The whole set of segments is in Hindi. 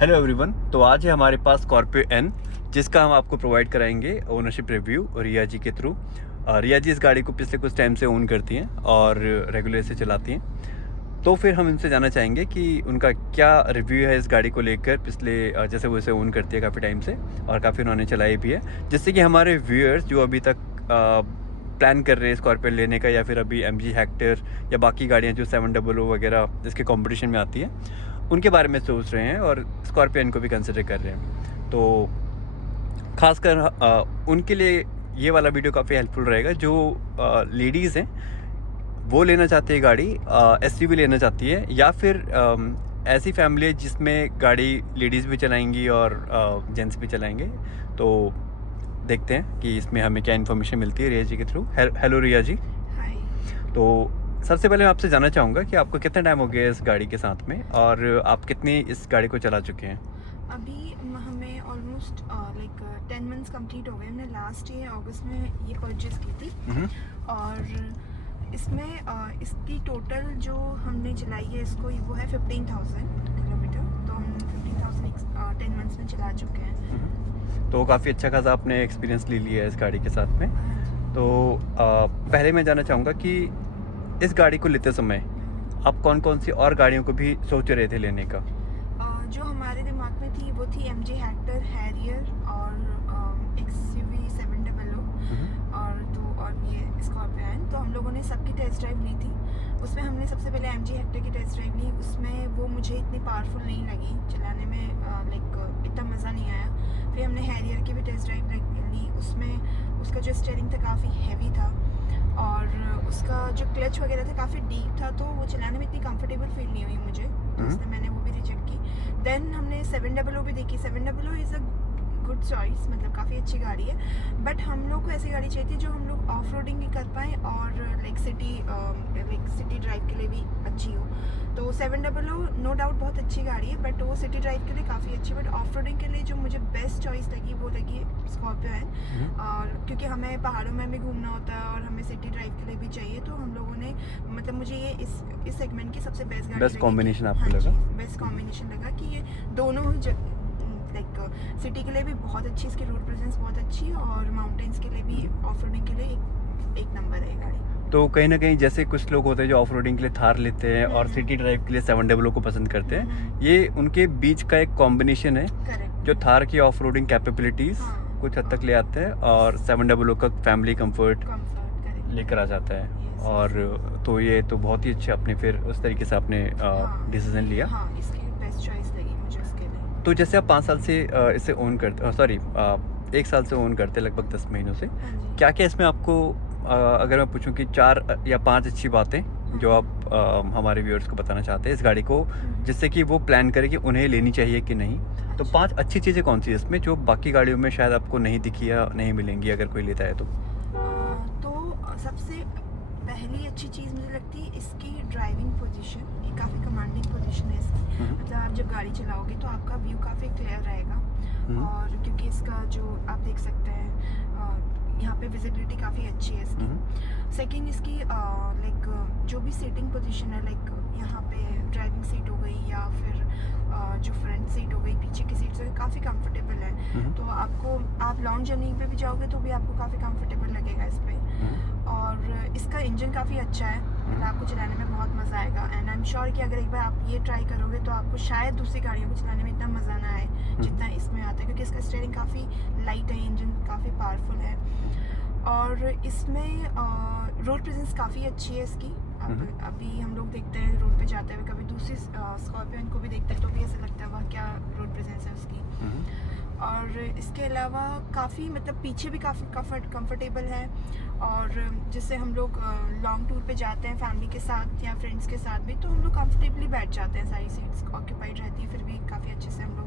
Hello everyone. तो आज है हमारे पास स्कॉर्पियो एन, जिसका हम आपको प्रोवाइड कराएंगे ओनरशिप रिव्यू रिया जी के थ्रू। रिया जी इस गाड़ी को पिछले कुछ टाइम से ओन करती हैं और रेगुलर से चलाती हैं। तो फिर हम इनसे जानना चाहेंगे कि उनका क्या रिव्यू है इस गाड़ी को लेकर। पिछले जैसे वो इसे ओन करती है काफ़ी टाइम से और काफ़ी उन्होंने चलाई भी है, जिससे कि हमारे व्यूअर्स जो अभी तक प्लान कर रहे हैं स्कॉर्पियो लेने का, या फिर अभी MG हेक्टर या बाकी गाड़ियाँ जो 700 वगैरह जिसके कंपटीशन में आती हैं, उनके बारे में सोच रहे हैं और स्कॉर्पियन को भी कंसिडर कर रहे हैं। तो खासकर उनके लिए ये वाला वीडियो काफ़ी हेल्पफुल रहेगा। जो लेडीज़ हैं वो लेना चाहती है गाड़ी, SUV लेना चाहती है, या फिर ऐसी फैमिली है जिसमें गाड़ी लेडीज़ भी चलाएंगी और जेंट्स भी चलाएंगे। तो देखते हैं कि इसमें हमें क्या इन्फॉर्मेशन मिलती है रिया जी के थ्रू। हेलो रिया जी। हाय। तो सबसे पहले मैं आपसे जानना चाहूँगा कि आपको कितना टाइम हो गया इस गाड़ी के साथ में, और आप कितनी इस गाड़ी को चला चुके हैं? अभी हमें ऑलमोस्ट लाइक 10 मंथ्स कंप्लीट हो गए। हमने लास्ट ईयर अगस्त में ये परचेज़ की थी और इसमें इसकी टोटल जो हमने चलाई है इसको वो है 15,000 किलोमीटर। तो हम 15,000 10 मंथ्स में चला चुके हैं। तो काफ़ी अच्छा खासा आपने एक्सपीरियंस ले लिया है इस गाड़ी के साथ में। तो पहले मैं जानना चाहूँगा कि इस गाड़ी को लेते समय आप कौन कौन सी और गाड़ियों को भी सोच रहे थे लेने का? जो हमारे दिमाग में थी वो थी MG हेक्टर, हैरियर और XUV 700 और ये स्कॉर्पियो एन। तो हम लोगों ने सबकी टेस्ट ड्राइव ली थी। उसमें हमने सबसे पहले MG हेक्टर की टेस्ट ड्राइव ली। उसमें वो मुझे इतनी पावरफुल नहीं लगी, चलाने में लाइक इतना मज़ा नहीं आया। फिर हमने हैरियर की भी टेस्ट ड्राइव ली। उसमें उसका जो स्टीयरिंग था काफ़ी हैवी था और उसका जो क्लच वगैरह था काफ़ी डीप था, तो वो चलाने में इतनी कंफर्टेबल फील नहीं हुई मुझे, तो इसलिए मैंने वो भी रिजेक्ट की। देन हमने 700 भी देखी। 700 इज़ अ गुड चॉइस, मतलब काफ़ी अच्छी गाड़ी है, बट हम लोग को ऐसी गाड़ी चाहिए थी जो हम लोग ऑफ रोडिंग भी कर पाएँ और लाइक सिटी ड्राइव के लिए भी अच्छी हो। तो 700 नो डाउट बहुत अच्छी गाड़ी है, बट वो सिटी ड्राइव के लिए काफ़ी अच्छी, बट ऑफ रोडिंग के लिए जो मुझे बेस्ट चॉइस लगी वो लगी स्कॉर्पियो एन। और क्योंकि हमें पहाड़ों में भी घूमना होता है और हमें सिटी ड्राइव के लिए भी चाहिए, तो हम लोगों ने मतलब मुझे ये इस सेगमेंट की सबसे बेस्ट गाड़ी बेस्ट कॉम्बिनेशन आपको हाँ लगा? बेस्ट कॉम्बिनेशन लगा कि ये दोनों ही लाइक सिटी के लिए भी बहुत अच्छी, इसकी रोड प्रेजेंस बहुत अच्छी, और माउंटेन्स के लिए भी ऑफ रोडिंग के लिए एक नंबर है गाड़ी। तो कहीं ना कहीं जैसे कुछ लोग होते हैं जो ऑफ रोडिंग के लिए थार लेते हैं और सिटी ड्राइव के लिए 700 को पसंद करते हैं, ये उनके बीच का एक कॉम्बिनेशन है करेक्ट। जो थार की ऑफ रोडिंग कैपेबिलिटीज़ कुछ हद तक ले आते हैं और 700 का फैमिली कंफर्ट लेकर आ जाता है। Yes. और तो ये तो बहुत ही अच्छा आपने फिर उस तरीके से आपने डिसीजन लिया। हाँ, इसकी बेस्ट चॉइस लगी मुझे उसके लिए। तो जैसे आप 5 साल से इसे ओन करते, सॉरी 1 साल से ओन करते, लगभग 10 महीनों से, हाँ जी। क्या क्या इसमें आपको अगर मैं पूछूं कि 4 या 5 अच्छी बातें जो आप हमारे व्यूअर्स को बताना चाहते हैं इस गाड़ी को, जिससे कि वो प्लान करें कि उन्हें लेनी चाहिए कि नहीं, तो 5 अच्छी चीज़ें कौन सी है इसमें जो बाकी गाड़ियों में शायद आपको नहीं दिखी या नहीं मिलेंगी अगर कोई लेता है तो? सबसे पहली अच्छी चीज़ मुझे लगती है इसकी ड्राइविंग पोजीशन। ये काफ़ी कमांडिंग पोजीशन है इसकी। मतलब आप जब गाड़ी चलाओगे तो आपका व्यू काफ़ी क्लियर रहेगा, और क्योंकि इसका जो आप देख सकते हैं यहाँ पे विजिबिलिटी काफ़ी अच्छी है इसकी। सेकंड, इसकी लाइक जो भी सीटिंग पोजीशन है, लाइक यहाँ पे ड्राइविंग सीट हो गई या फिर जो फ्रंट सीट हो गई, पीछे की सीट से काफ़ी कंफर्टेबल है। तो आप लॉन्ग जर्नी पे भी जाओगे तो भी आपको काफ़ी कंफर्टेबल लगेगा इस पर। और इसका इंजन काफ़ी अच्छा है, मतलब आपको चलाने में बहुत मज़ा आएगा। एंड आई एम श्योर कि अगर एक बार आप ये ट्राई करोगे तो आपको शायद दूसरी गाड़ियों को चलाने में इतना मज़ा ना आए जितना इसमें आता है, क्योंकि इसका स्टीयरिंग काफ़ी लाइट है, इंजन काफ़ी पावरफुल है, और इसमें रोड प्रेजेंस काफ़ी अच्छी है इसकी। अभी हम लोग देखते हैं रोड पे जाते हुए, कभी दूसरी स्कॉर्पियो को भी देखते हैं तो भी ऐसा लगता है वह क्या रोड प्रेजेंस है उसकी। और इसके अलावा काफ़ी मतलब पीछे भी काफ़ी कंफर्टेबल है, और जिससे हम लोग लॉन्ग टूर पे जाते हैं फैमिली के साथ या फ्रेंड्स के साथ भी, तो हम लोग कंफर्टेबली बैठ जाते हैं, सारी सीट्स ऑक्यूपाइड रहती है, फिर भी काफ़ी अच्छे से हम लोग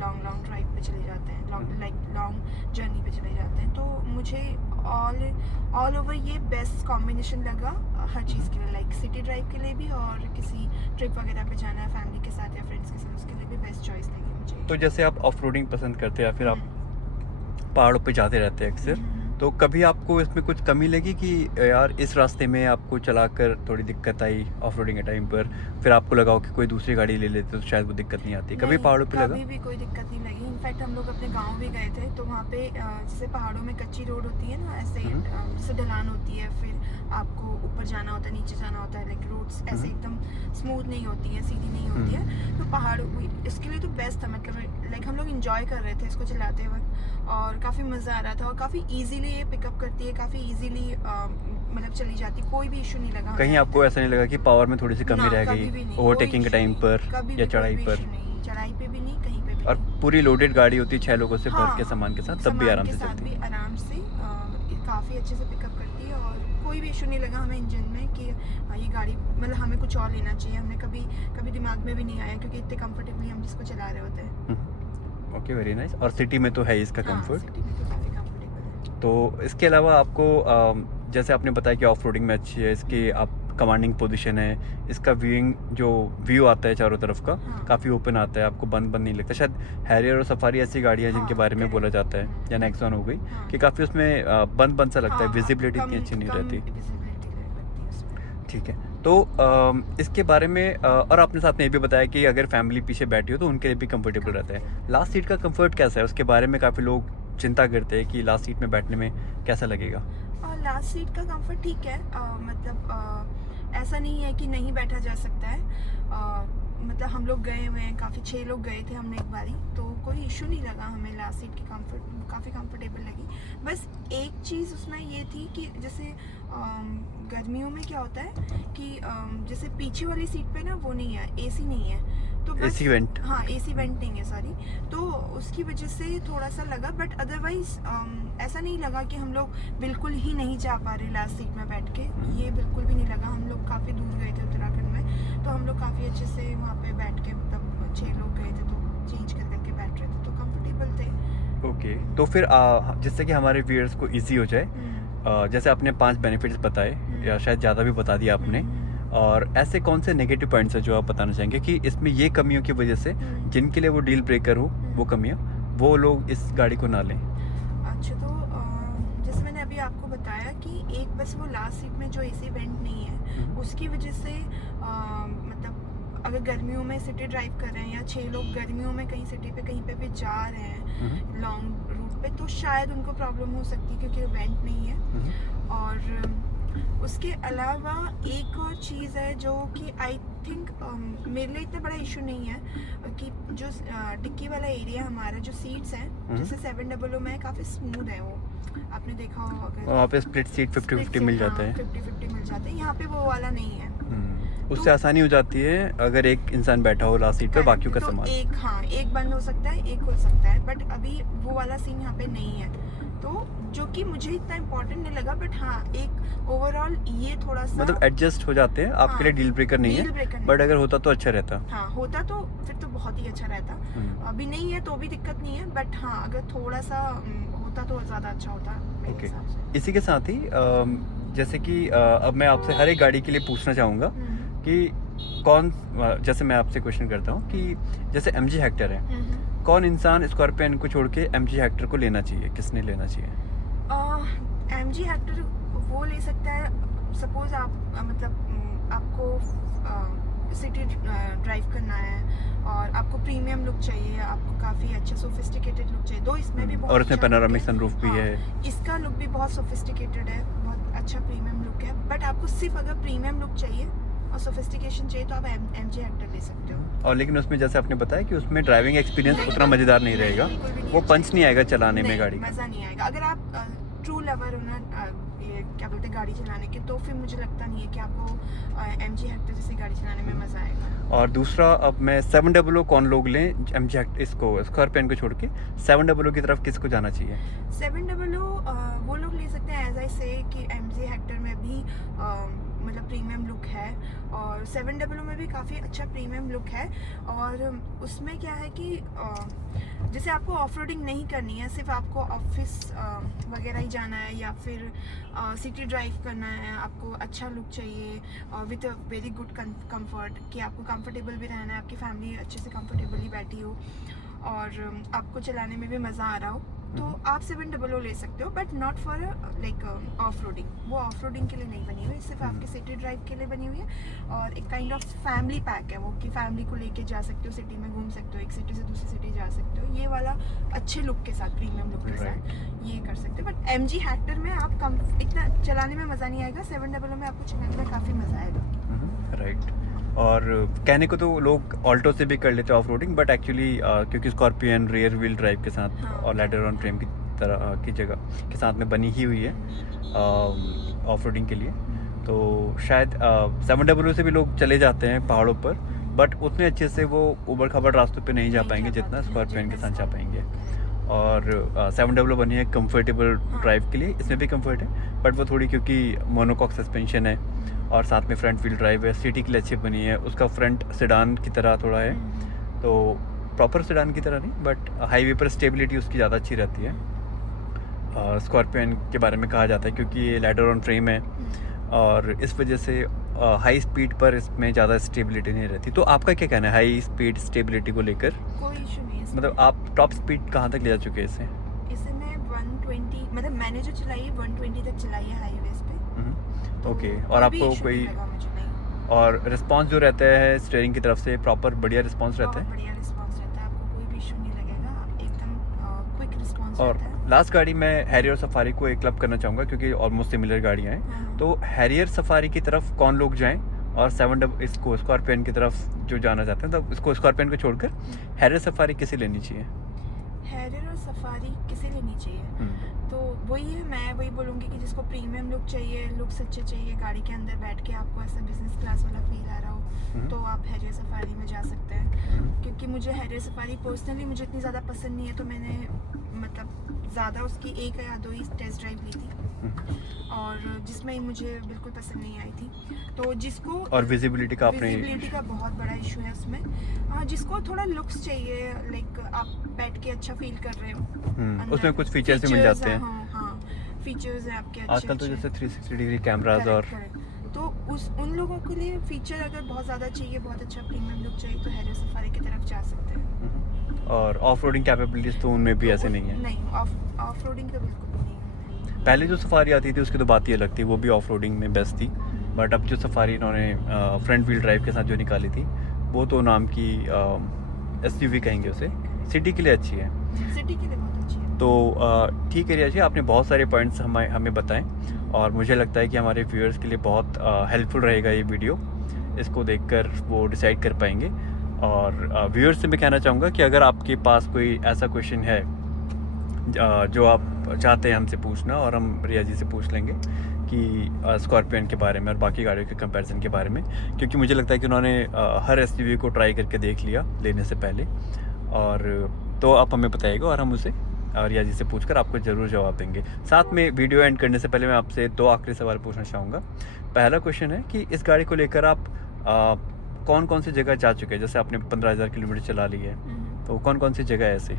लॉन्ग ड्राइव पे चले जाते हैं, लॉन्ग जर्नी पे चले जाते हैं। तो मुझे ऑल ओवर ये बेस्ट कॉम्बिनेशन लगा हर चीज़ के लिए, लाइक सिटी ड्राइव के लिए भी और किसी ट्रिप वगैरह पे जाना है फैमिली के साथ या फ्रेंड्स के साथ, उसके लिए भी बेस्ट चॉइस लगी मुझे। तो जैसे आप ऑफ रोडिंग पसंद करते हैं या फिर आप पहाड़ों पे जाते रहते हैं अक्सर, तो कभी आपको इसमें कुछ कमी लगी कि यार इस रास्ते में आपको चलाकर थोड़ी दिक्कत आई ऑफ रोडिंग के टाइम पर, फिर आपको लगा हो कि कोई दूसरी गाड़ी ले लेते तो शायद वो दिक्कत नहीं आती, कभी नहीं, पहाड़ों पे लगा? कभी भी कोई दिक्कत नहीं लगी। इनफैक्ट हम लोग अपने गांव भी गए थे, तो वहाँ पे जैसे पहाड़ों में कच्ची रोड होती है ना, ऐसे जैसे ढलान होती है, फिर आपको ऊपर जाना होता है, नीचे जाना होता है, लाइक रोड्स ऐसे एकदम स्मूथ नहीं होती है, सीधी नहीं होती है। तो पहाड़ इसके लिए तो बेस्ट था, मतलब लाइक हम लोग इंजॉय कर रहे थे इसको चलाते वक्त, और काफ़ी मज़ा आ रहा था, और काफ़ी ईजीली ये पिकअप करती है, काफ़ी ईजीली मतलब चली जाती, कोई भी इशू नहीं लगा। कहीं आपको ऐसा नहीं लगा कि पावर में थोड़ी सी कमी रह गई ओवरटेकिंग के टाइम पर या चढ़ाई पर? चढ़ाई पे भी नहीं, कहीं पे भी और नहीं। पूरी लोडेड गाड़ी होती है 6 लोगों से भर के सामान के साथ, तब भी आराम से साथ चलती भी है। आराम से काफ़ी अच्छे से पिकअप करती है, और कोई भी इशू नहीं लगा हमें इंजन में कि ये गाड़ी मतलब हमें कुछ और लेना चाहिए। हमें कभी दिमाग में भी नहीं आया, क्योंकि इतने कंफर्टेबली हम जिसको चला रहे होते हैं। Okay, very nice. और सिटी में तो है इसका कंफर्ट। सिटी में तो काफ़ी कंफर्टेबल है। तो इसके अलावा आपको जैसे आपने बताया कि ऑफ रोडिंग में अच्छी है, इसकी आप कमांडिंग पोजीशन है, इसका व्यूइंग जो व्यू आता है चारों तरफ का काफ़ी ओपन आता है, आपको बंद नहीं लगता। शायद हैरियर और सफारी ऐसी गाड़ियाँ जिनके बारे में बोला जाता है, या नेक्सॉन हो गई, कि काफ़ी उसमें बंद सा लगता है, विजिबिलिटी इतनी अच्छी नहीं रहती। ठीक है, तो इसके बारे में और आपने साथ में ये भी बताया कि अगर फैमिली पीछे बैठी हो तो उनके लिए भी कंफर्टेबल रहता है। लास्ट सीट का कंफर्ट कैसा है, उसके बारे में काफ़ी लोग चिंता करते हैं कि लास्ट सीट में बैठने में कैसा लगेगा? और लास्ट सीट का कंफर्ट ठीक है, मतलब ऐसा नहीं है कि नहीं बैठा जा सकता है। मतलब हम लोग गए हुए हैं, काफ़ी 6 लोग गए थे हमने एक बारी, तो कोई इशू नहीं लगा हमें। लास्ट सीट की कंफर्ट काफ़ी कंफर्टेबल लगी। बस एक चीज़ उसमें ये थी कि जैसे गर्मियों में क्या होता है कि जैसे पीछे वाली सीट पे ना वो नहीं है, एसी नहीं है, तो बस एसी वेंट, हाँ एसी वेंट नहीं है, सॉरी, तो उसकी वजह से थोड़ा सा लगा। बट अदरवाइज ऐसा नहीं लगा कि हम लोग बिल्कुल ही नहीं जा पा रहे लास्ट सीट में बैठ के, ये बिल्कुल भी नहीं लगा। हम लोग काफ़ी दूर गए थे उत्तराखंड में, तो हम लोग काफ़ी अच्छे से वहाँ पे बैठ के, मतलब 6 लोग गए थे तो चेंज कर करके बैठ रहे थे, तो कंफर्टेबल थे। ओके। तो फिर जिससे कि हमारे व्यूअर्स को इजी हो जाए, जैसे आपने 5 बेनिफिट्स बताए, या शायद ज़्यादा भी बता दिया आपने, और ऐसे कौन से नेगेटिव पॉइंट्स हैं जो आप बताना चाहेंगे कि इसमें ये कमियों की वजह से जिनके लिए वो डील ब्रेकर हो, वो कमियाँ, वो लोग इस गाड़ी को ना लें? अच्छा, तो जैसे मैंने अभी आपको बताया कि एक बस वो लास्ट सीट में जो एसी वेंट नहीं है, उसकी वजह से मतलब अगर गर्मियों में सिटी ड्राइव कर रहे हैं, या 6 लोग गर्मियों में कहीं सिटी पे कहीं पे भी जा रहे हैं लॉन्ग रूट पे, तो शायद उनको प्रॉब्लम हो सकती है, क्योंकि वेंट नहीं है। और उसके अलावा एक और चीज़ है जो कि आई थिंक मेरे लिए इतना बड़ा इशू नहीं है, कि जो डिक्की वाला एरिया हमारा, जो सीट्स हैं जैसे 700 में काफ़ी स्मूथ है, वो आपने देखा हो अगर, वहाँ पे स्प्लिट सीट 50-50 मिल जाता है। 50-50 मिल जाते हैं, यहाँ पे वो वाला नहीं है। उससे आसानी हो जाती है अगर एक इंसान बैठा हो लास्ट सीट पे, बाकियों का सामान एक बंद हो सकता है, एक खुल सकता है, बट अभी वो वाला सीन यहाँ पे नहीं है, तो जो कि मुझे इतना इम्पोर्टेंट नहीं लगा। बट हाँ, एक ओवरऑल ये थोड़ा सा मतलब एडजस्ट हो जाते हैं, आपके लिए डील ब्रेकर नहीं है, बट अगर होता तो अच्छा रहता। हाँ, होता तो फिर तो बहुत ही अच्छा रहता। अभी नहीं है तो भी दिक्कत नहीं है, बट हाँ अगर थोड़ा सा होता तो ज़्यादा अच्छा होता मेरे हिसाब से। इसी के साथ ही जैसे कि अब मैं आपसे हर एक गाड़ी के लिए पूछना चाहूँगा कि जैसे मैं आपसे क्वेश्चन करता हूँ कि जैसे MG हेक्टर है, कौन इंसान स्कॉर्पियन को छोड़ के MG हेक्टर को लेना चाहिए, किसने लेना चाहिए? MG हेक्टर वो ले सकता है, सपोज आप मतलब आपको सिटी ड्राइव करना है और आपको प्रीमियम लुक चाहिए, आपको काफ़ी अच्छा सोफिस्टिकेटेड लुक चाहिए, दो इसमें भी बहुत और इसमें पैनोरामिक सनरूफ भी है। इसका लुक भी बहुत सोफिस्टिकेटेड है, बहुत अच्छा प्रीमियम लुक है। बट आपको सिर्फ अगर प्रीमियम लुक चाहिए और सोफिस्टिकेशन चाहिए तो आप MG हेक्टर ले सकते हो। और लेकिन उसमें जैसे आपने बताया कि उसमें ड्राइविंग एक्सपीरियंस उतना मज़ेदार नहीं रहेगा, वो पंच नहीं आएगा चलाने में गाड़ी, मज़ा नहीं आएगा। अगर आप ट्रू लवर हो ना ये क्या बोलते हैं गाड़ी चलाने के, तो फिर मुझे लगता नहीं है कि आपको MG हेक्टर जैसी गाड़ी चलाने में मज़ा आएगा। और दूसरा, अब मैं 700 कौन लोग लें MG हेक्टर, इसको स्कॉर्पियन को छोड़ के 700 की तरफ किसको जाना चाहिए? 700 वो लोग ले सकते हैं, एज आई से कि MG हेक्टर में भी मतलब प्रीमियम लुक है, और 700 में भी काफ़ी अच्छा प्रीमियम लुक है। और उसमें क्या है कि जैसे आपको ऑफ रोडिंग नहीं करनी है, सिर्फ आपको ऑफिस वगैरह ही जाना है, या फिर सिटी ड्राइव करना है, आपको अच्छा लुक चाहिए with a very good comfort, कि आपको कंफर्टेबल भी रहना है, आपकी फैमिली अच्छे से कंफर्टेबली बैठी हो और आपको चलाने में भी मज़ा आ रहा हो, तो आप 700 ले सकते हो, but not for like off roading. वो ऑफ रोडिंग के लिए नहीं बनी हुई है, सिर्फ आपके सिटी ड्राइव के लिए बनी हुई है। और एक काइंड ऑफ फैमिली पैक है वो, कि फैमिली को लेके जा सकते हो, सिटी में घूम सकते हो, एक सिटी से दूसरी सिटी जा सकते हो। ये वाला अच्छे लुक के साथ, प्रीमियम लुक के साथ ये कर सकते हो। बट MG हेक्टर में आप कम इतना चलाने में मज़ा नहीं आएगा, 700 में आपको चलाने में काफ़ी मज़ा आएगा। राइट। और कहने को तो लोग ऑल्टो से भी कर लेते हैं ऑफ रोडिंग, बट एक्चुअली क्योंकि स्कॉर्पियन रियर व्हील ड्राइव के साथ और लैडर ऑन फ्रेम की तरह की जगह के साथ में बनी ही हुई है ऑफ रोडिंग के लिए, तो शायद 700 से भी लोग चले जाते हैं पहाड़ों पर, बट उतने अच्छे से वो ऊबड़ खाबड़ रास्तों पे नहीं जा पाएंगे जितना स्कॉर्पियन के साथ जा पाएंगे। और 700 बनी है कंफर्टेबल ड्राइव के लिए, इसमें भी कंफर्ट है, बट वो थोड़ी क्योंकि मोनोकॉक सस्पेंशन है और साथ में फ्रंट व्हील ड्राइव है, सिटी के लिए अच्छी बनी है। उसका फ्रंट सेडान की तरह थोड़ा है, तो प्रॉपर सेडान की तरह नहीं, बट हाईवे पर स्टेबिलिटी उसकी ज़्यादा अच्छी रहती है। स्कॉर्पियन के बारे में कहा जाता है क्योंकि ये लैडर ऑन फ्रेम है और इस वजह से हाई स्पीड पर इसमें ज़्यादा स्टेबिलिटी नहीं रहती। तो आपका क्या कहना है हाई स्पीड स्टेबिलिटी को लेकर? कोई इशू नहीं है इसमें। मतलब आप टॉप स्पीड कहाँ तक ले जा चुके हैं इसे? इसे मैं 120, मतलब मैंने जो चलाई है 120 तक चलाई है हाईवेज पे। तो ओके। और आपको कोई और रिस्पांस जो रहता है स्टीयरिंग की तरफ से प्रॉपर बढ़िया रिस्पांस रहता है? बढ़िया रिस्पांस रहता है, आपको कोई भी इशू नहीं लगेगा, एकदम क्विक रिस्पांस और रहता है। लास्ट गाड़ी मैं हैरियर सफारी को एक क्लब करना चाहूँगा क्योंकि ऑलमोस्ट सिमिलर गाड़ियाँ हैं। तो हैरियर सफारी की तरफ कौन लोग जाएं और 700 इसको स्कॉर्पियन की तरफ जो जाना चाहते हैं, तो इसको स्कॉर्पियन को छोड़कर हैरियर सफारी किसे लेनी चाहिए? हैरियर और सफारी किसे लेनी चाहिए? तो वही है, मैं वही बोलूँगी कि जिसको प्रीमियम लुक चाहिए, लुक्स अच्छे चाहिए, गाड़ी के अंदर बैठ के आपको ऐसा बिजनेस क्लास वाला फील आ रहा हो, तो आप हैरियर सफारी में जा सकते हैं। क्योंकि मुझे हैरियर सफारी पर्सनली मुझे इतनी ज़्यादा पसंद नहीं है, तो मैंने मतलब ज़्यादा उसकी एक या दो ही टेस्ट ड्राइव ली थी और जिसमें मुझे बिल्कुल पसंद नहीं आई थी। तो जिसको और विजिबिलिटी का बहुत बड़ा इशू है उसमें। जिसको थोड़ा लुक्स चाहिए, लाइक आप बैठ के अच्छा फील कर रहे हो, उसमें कुछ फीचर्स भी मिल जाते हैं। हाँ, फीचर्स हैं आपके अच्छे। आजकल तो जैसे 360 डिग्री कैमरास और तो उन लोगों के लिए फीचर अगर बहुत ज़्यादा चाहिए, बहुत अच्छा प्रीमियम लुक चाहिए, तो हैरियर सफारी की तरफ जा सकते हैं। और ऑफ रोडिंग कैपेबिलिटीज तो उनमें भी ऐसे नहीं है? नहीं, ऑफ रोडिंग का बिल्कुल भी नहीं है। पहले जो सफारी आती थी उसकी तो बात ही अलग थी, वो भी ऑफ रोडिंग में बेस्ट थी, बट अब जो सफारी इन्होंने फ्रंट व्हील ड्राइव के साथ जो निकाली थी वो तो नाम की SUV कहेंगे उसे, सिटी के लिए अच्छी है। सिटी के लिए बहुत अच्छी है। तो ठीक है रिया जी, आपने बहुत सारे पॉइंट्स हमें बताएं और मुझे लगता है कि हमारे व्यूअर्स के लिए बहुत हेल्पफुल रहेगा ये वीडियो। इसको देखकर वो डिसाइड कर पाएंगे। और व्यूअर्स से मैं कहना चाहूँगा कि अगर आपके पास कोई ऐसा क्वेश्चन है जो आप चाहते हैं हमसे पूछना, और हम रिया जी से पूछ लेंगे कि स्कॉर्पियन के बारे में और बाकी गाड़ियों के कंपैरिजन के बारे में, क्योंकि मुझे लगता है कि उन्होंने हर SUV को ट्राई करके देख लिया लेने से पहले। और तो आप हमें बताइएगा और हम उसे रिया जी से पूछकर आपको ज़रूर जवाब देंगे। साथ में वीडियो एंड करने से पहले मैं आपसे 2 आखिरी सवाल पूछना चाहूँगा। पहला क्वेश्चन है कि इस गाड़ी को लेकर आप कौन कौन सी जगह जा चुके हैं? जैसे आपने 15,000 किलोमीटर चला ली है, तो कौन कौन सी जगह है ऐसे?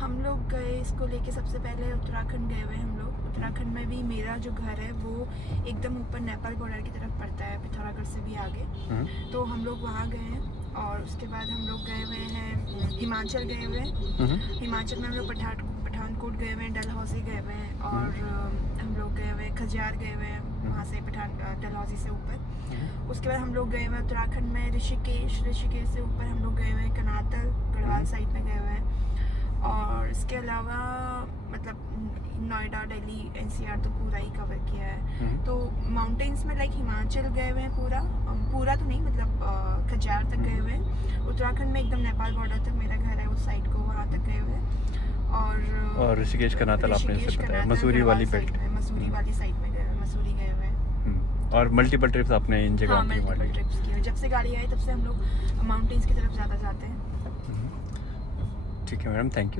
हम लोग गए इसको लेके, सबसे पहले उत्तराखंड गए हुए हम लोग। उत्तराखंड में भी मेरा जो घर है वो एकदम ऊपर नेपाल बॉर्डर की तरफ पड़ता है, पिथौरागढ़ से भी आगे। तो हम लोग वहाँ गए हैं। और उसके बाद हम लोग गए हुए हैं हिमाचल गए हुए हैं। हिमाचल में हम लोग पठानकोट गए हुए हैं, डलहौजी गए हुए हैं, और हम लोग गए हुए हैं खजियार गए हुए हैं, वहाँ से डलहौजी से ऊपर। उसके बाद हम लोग गए हुए हैं उत्तराखंड में ऋषिकेश से ऊपर हम लोग गए हुए हैं कनातल, गढ़वाल साइड में गए हुए हैं। और इसके अलावा मतलब नोएडा, दिल्ली, NCR तो पूरा ही कवर किया है। तो माउंटेन्स में लाइक हिमाचल गए हुए हैं पूरा तो नहीं, मतलब खजियार तक गए हुए हैं। उत्तराखंड में एकदम नेपाल बॉर्डर तक मेरा घर है, उस साइड को वहाँ तक गए हुए हैं। और ऋषिकेश कनातल आपने जैसे बताया, मसूरी वाली बेल्ट, मसूरी वाली साइड में गए हुए, मसूरी गए हुए हैं। और मल्टीपल ट्रिप्स आपने इन जगहों की मारी? मल्टीपल ट्रिप्स की। जब से गाड़ी आई तब से हम लोग माउंटेन्स की तरफ ज़्यादा जाते हैं। ठीक है मैडम, थैंक यू।